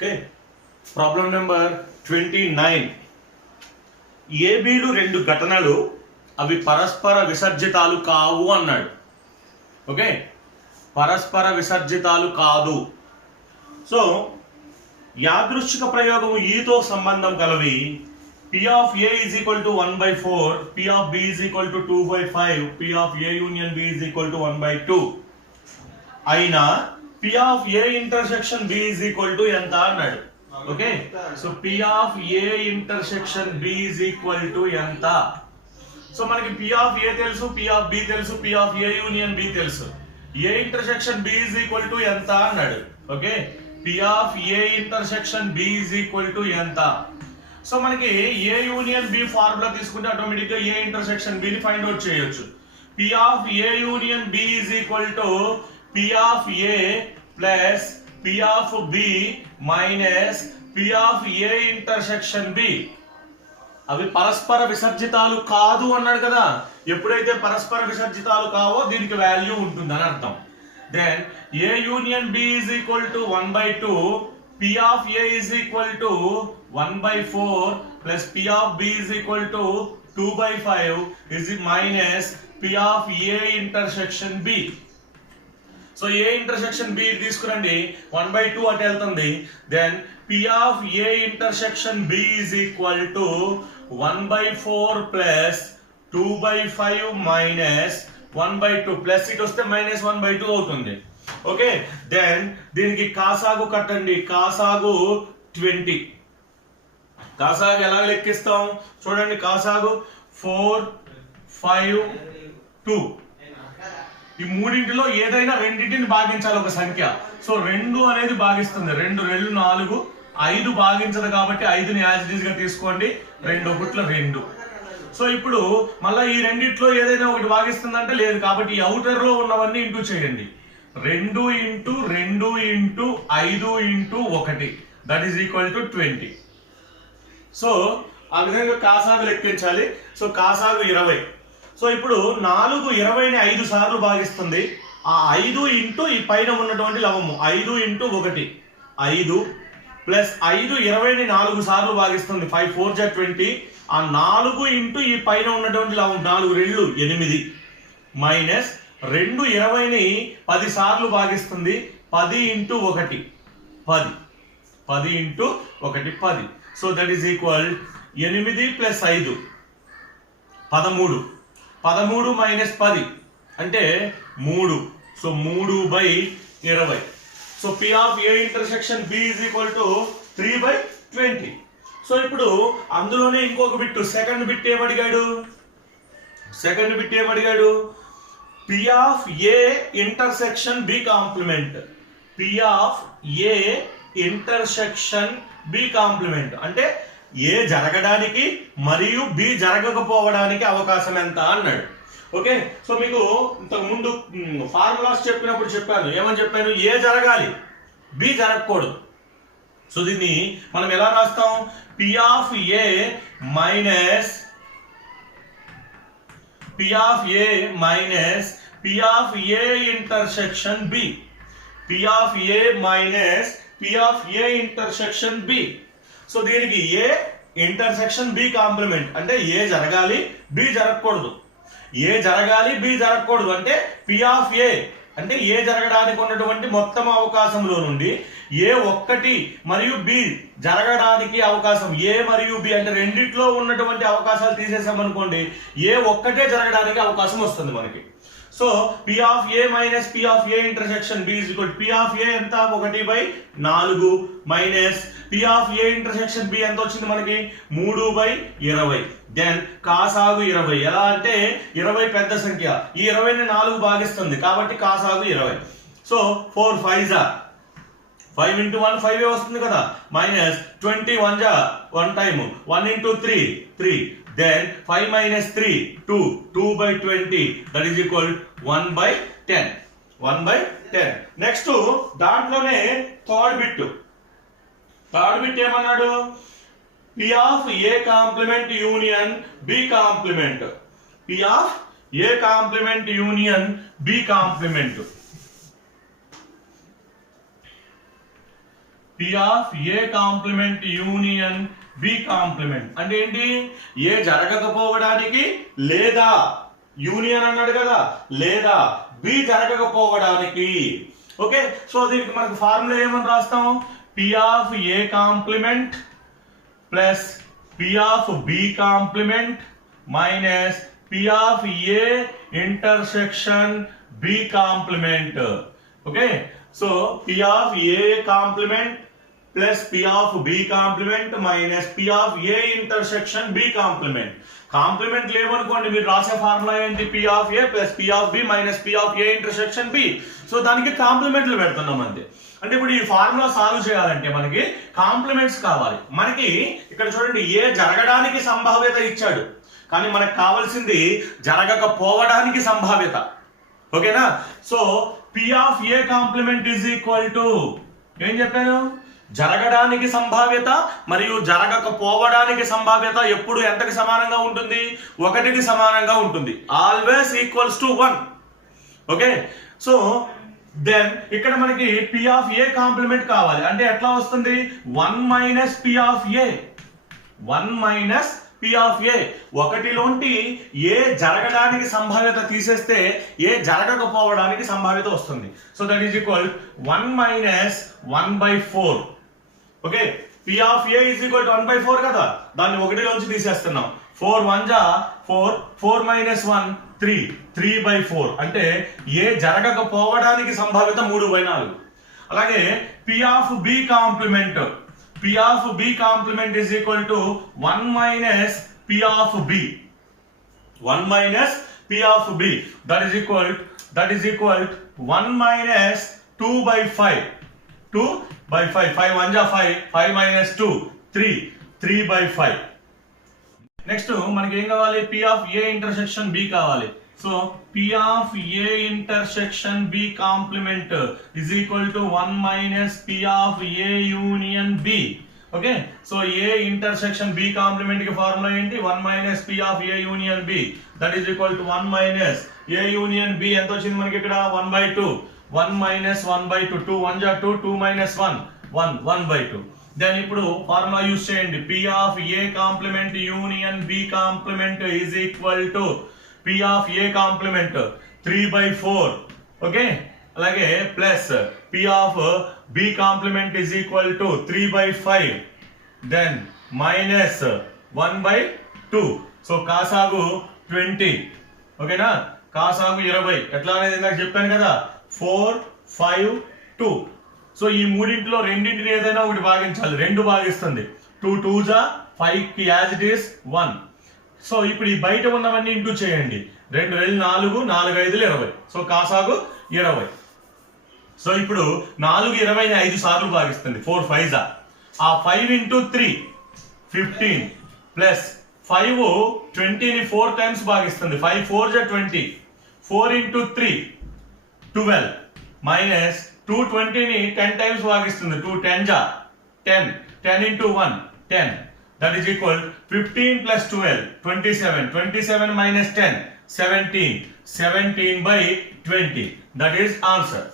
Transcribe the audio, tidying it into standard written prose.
Okay, problem number 29. ఏబీలు రెండు ఘటనలు అవి పరస్పర విసర్జితాలు కావు అన్నాడు. ఓకే, పరస్పర విసర్జితాలు కాదు. సో యాదృచ్ఛిక ప్రయోగము ఈతో సంబంధం కలవి. P of A is equal to 1/4, P of B is equal to 2/5, P of A union B is equal to 1/2 అయినా P of A intersection B is equal to ఎంత అన్నాడు. Okay, so P of A intersection B is equal to ఎంత. So మనకి P of A తెలుసు, P of B తెలుసు, P of A union B తెలుసు. A intersection B is equal to ఎంత అన్నాడు. Okay, P of A intersection B is equal to ఎంత. So మనకి A union B formula తీసుకుంటే automatic గా ఏ intersection B ని find out చేయొచ్చు. P of A union B is equal to P of A plus P of B minus P of A intersection B. అవి పరస్పర విసర్జితాలు కాదు అన్నాడు కదా. ఎప్పుడైతే పరస్పర విసర్జితాలు కావో దీనికి వాల్యూ ఉంటుందని అర్థం. Then A union B is equal to 1/2, P of A is equal to 1/4 plus P of B is equal to 2/5 is minus P of A intersection B. So A intersection B తీసుకురండి, 1/2 అటు వెళ్తుంది. Then P of A intersection B is equal to 1/4 plus 2/5 minus 1/2 plus ఇటు వస్తే minus 1/2 అవుతుంది. Okay, then దీనికి కాసాగు కట్టండి. కాసాగు 20. కాసాగు ఎలా లెక్కిస్తాం చూడండి. కాసాగు 4, 5, 2 ఈ మూడింటిలో ఏదైనా రెండింటిని భాగించాలి ఒక సంఖ్య. సో 2 అనేది భాగిస్తుంది. 2 2 4, 5 భాగించదు కాబట్టి 5ని యాజ్ ఇట్ ఈజ్ గా తీసుకోండి. 2 1 2. సో ఇప్పుడు మళ్ళీ ఈ రెండిట్లో ఏదైనా ఒకటి భాగిస్తుందంటే లేదు కాబట్టి ఈ అవుటర్ లో ఉన్నవన్నీ ఇంటూ చేయండి. 2 into 2 into 5 into 1 that is equal to 20. So ఆ విధంగా కాసాగు లెక్కించాలి. సో కాసాగు 20. సో ఇప్పుడు 4 20ని 5 సార్లు భాగిస్తుంది. ఆ 5 ఇంటూ ఈ పైన ఉన్నటువంటి లవము 5 ఇంటూ 1 5 ప్లస్ 5 20ని 4 సార్లు భాగిస్తుంది. 5 4 జా 20. ఆ 4 ఇంటూ ఈ పైన ఉన్నటువంటి లవం 4 2 8 మైనస్ 2 20ని 10 సార్లు భాగిస్తుంది. 10 into 1 10 10 into 1 10. So that is equal 8 plus 5 13. 13 minus 10 అంటే 3. So 3/20. So P of A intersection B is equal to 3/20. So ఇప్పుడు అందులోనే ఇంకొక బిట్టు సెకండ్ బిట్ ఏమడిగాడు. P of A intersection B complement. P of A intersection B complement అంటే A జరగడానికి మరియు B జరగకపోవడానికి అవకాశం ఎంత అన్నాడు. ఓకే, సో మీకు ఇంతకు ముందు ఫార్ములాస్ చెప్పినప్పుడు చెప్పాను. ఏమని చెప్పాను? A జరగాలి, B జరగకూడదు. సో దీన్ని మనం ఎలా రాస్తాం? P of A minus P of A minus P of A intersection B. P of A minus P of A intersection B. So దీనికి A intersection B కాంప్లిమెంట్ అంటే A జరగాలి, B జరగకూడదు. A జరగాలి, B జరగకూడదు అంటే P of A అంటే A జరగడానికి ఉన్నటువంటి మొత్తం అవకాశంలో నుండి A1 మరియు B జరగడానికి అవకాశం A మరియు B అంటే రెండిట్లో ఉన్నటువంటి అవకాశాలు తీసేసామనుకోండి A1 జరగడానికి అవకాశం వస్తుంది మనకి. So P of A minus P of A intersection B is equal to P of A ఎంత 1/4 minus P of A intersection B ఎంత వచ్చింది మనకి 3/20. దెన్ కాసాగు 20. ఎలా అంటే 20 పెద్ద సంఖ్య, ఈ 20ని 4 భాగిస్తుంది కాబట్టి కాసాగు 20. సో 4 5 జా 5 ఇంటూ 1 5 వస్తుంది కదా. మైనస్ 21 జా 1 time 1 into 3 3. Then 5 minus 3 2 2/20 that is equal 1/10 1/10. Next దాంట్లోనే థర్డ్ బిట్ ఏమన్నాడు? P of A complement union B complement. P of A complement union B complement. P of A complement union B complement అంటే ఏంటి? ఏ జరగకపోవడానికి లేదా union అన్నాడు కదా, లేదా B జరగకపోవడానికి. Okay, so దీనికి మనకు ఫార్ములా ఏమని రాస్తాం? P of A complement plus P of B complement minus P of A intersection B complement. Okay, so P of A complement plus P of B complement minus P of A intersection B complement. Complement లేవనుకోండి, మీరు రాసే formula ఏంటి? P of A plus P of B minus P of A intersection B. So దానికి కాంప్లిమెంట్లు పెడుతున్నాం అంతే. అంటే ఇప్పుడు ఈ ఫార్ములా సాల్వ్ చేయాలంటే మనకి కాంప్లిమెంట్స్ కావాలి. మనకి ఇక్కడ చూడండి, ఏ జరగడానికి సంభావ్యత ఇచ్చాడు, కానీ మనకు కావాల్సింది జరగకపోవడానికి సంభావ్యత. ఓకేనా? So P of A complement is equal to ఏం చెప్పాను? జరగడానికి సంభావ్యత మరియు జరగకపోవడానికి సంభావ్యత ఎప్పుడు ఎంతకి సమానంగా ఉంటుంది? 1కి సమానంగా ఉంటుంది. Always equals to 1. Okay, so then ఇక్కడ మనకి పి ఆఫ్ ఏ కాంప్లిమెంట్ కావాలి అంటే ఎట్లా వస్తుంది? 1 minus P of A, 1 minus P of A. ఒకటిలోంటి ఏ జరగడానికి సంభావ్యత తీసేస్తే ఏ జరగకపోవడానికి సంభావ్యత వస్తుంది. So that is equal 1 minus 1/4. Okay, P of A is equal to 1/4 కదా, దాన్ని ఒకటిలోంచి తీసేస్తున్నాం. 4 1 జా 4, 4 మైనస్ 1 3, 3/4 అంటే ఏ జరగకపోవడానికి సంభావ్యత 3/4. అలాగే P of B complement, P of B complement is equal to 1 minus P of B. 1 minus P of B. That is equal 1 minus 2/5. 2/5. 5 1 ja 5. 5 minus 2 3. 3/5. Next మనకి ఏం కావాలి? P of A intersection B కావాలి. So P of A intersection B complement is equal to 1 minus P of A union B. Okay, so A intersection B complement కి formula ఏంటి? 1 minus P of A union B. That is equal to 1 minus A union B. ఎంత వచ్చింది మనకి ఇక్కడ? 1/2. 1 minus 1/2. 2 1 ja 2. 2 minus 1 1. 1/2. Then ఇప్పుడు formula use చేయండి. P of A complement union B complement is equal to P of A complement 3/4. Okay, అలాగే plus P of B complement is equal to 3/5. Then minus 1/2. So కాసాగు 20. ఓకేనా? కాసాగు 20. ఎట్లా అనేది ఇందాక చెప్పాను కదా, 4 5 2. సో ఈ మూడింటిలో రెండింటిని ఏదైనా ఒకటి భాగించాలి. 2 భాగిస్తుంది. 2 2 జా 5 కి యాజ్ ఇట్ ఈస్ 1. సో ఇప్పుడు ఈ బయట ఉన్నవన్నీ ఇంటూ చేయండి. 2 2 4, 4 5 20. సో కాసాగు 20. సో ఇప్పుడు 4 20ని 5 సార్లు భాగిస్తుంది. 4 5 జా. ఆ 5 ఇంటూ 3 15 ప్లస్ 5 20ని 4 టైమ్స్ భాగిస్తుంది. 5 4 జా 20. 4 ఇంటూ 3 12 మైనస్ 2 20ని 10 టైమ్స్ భాగిస్తుంది. 2 10 జా 10. 10 into 1 10. That is equal 15 plus 12 27. 27 minus 10 17. 17/20. That is answer.